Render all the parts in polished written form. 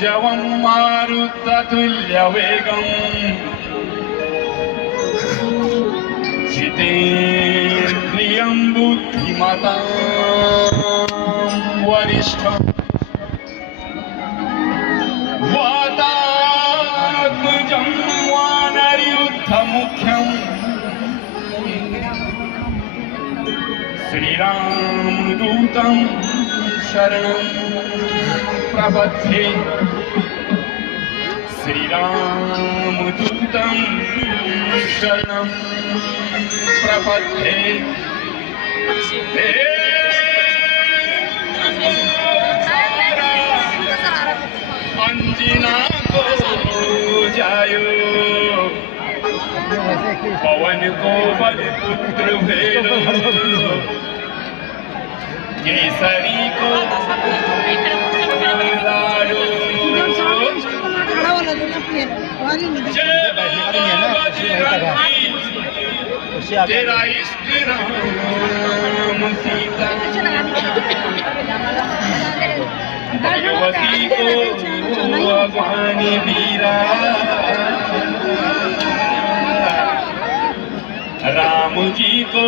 ऊर्जवं मारुततुल्यवेगं जितेन्द्रियं बुद्धिमतां वरिष्ठम् वातात्मजं वानरयुद्धमुख्यम् श्रीरामदूतं शरणं प्रपद्ये श्रीरामदूतं शरणं प्रपद्ये अंजना को जायो पवन को बल पुत्र भेलो केसरी को लाडो तेरा इष्ट राम सीता भगवती को अगवानी वीरा राम जी को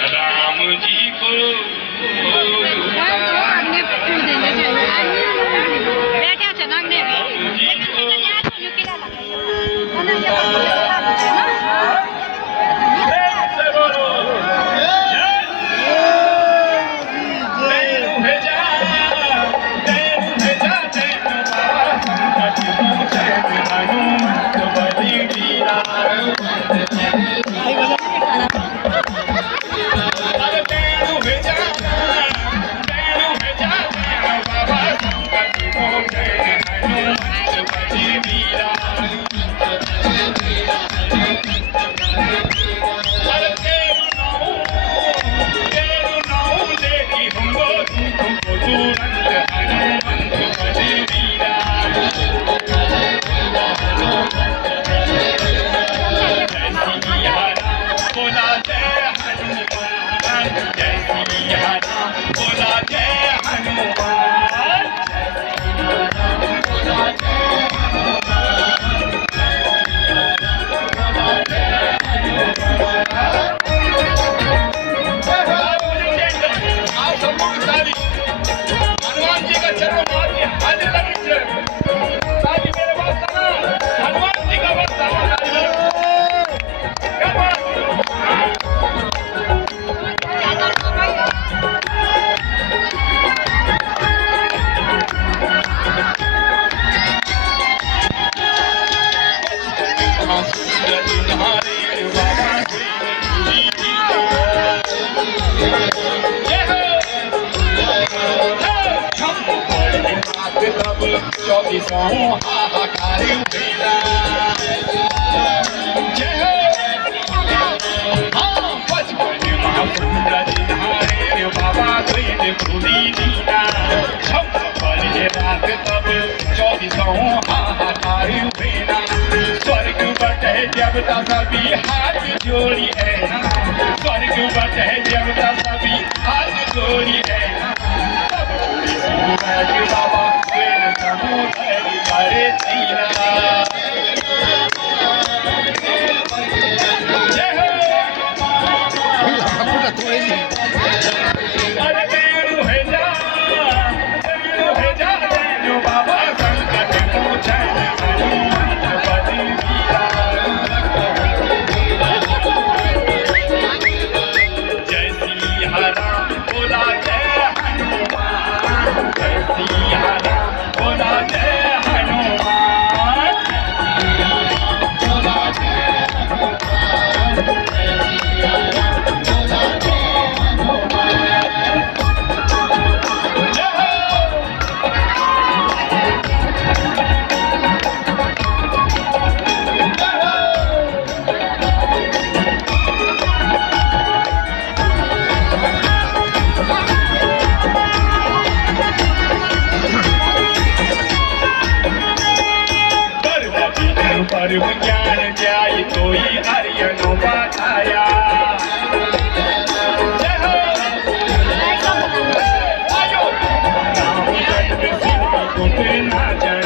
राम जी को देवता सभी हाथ जोड़ी है स्वर्ग बट है देवता सभी हाथ जोड़ी है बाबा समुद्र करे जय श्री नाच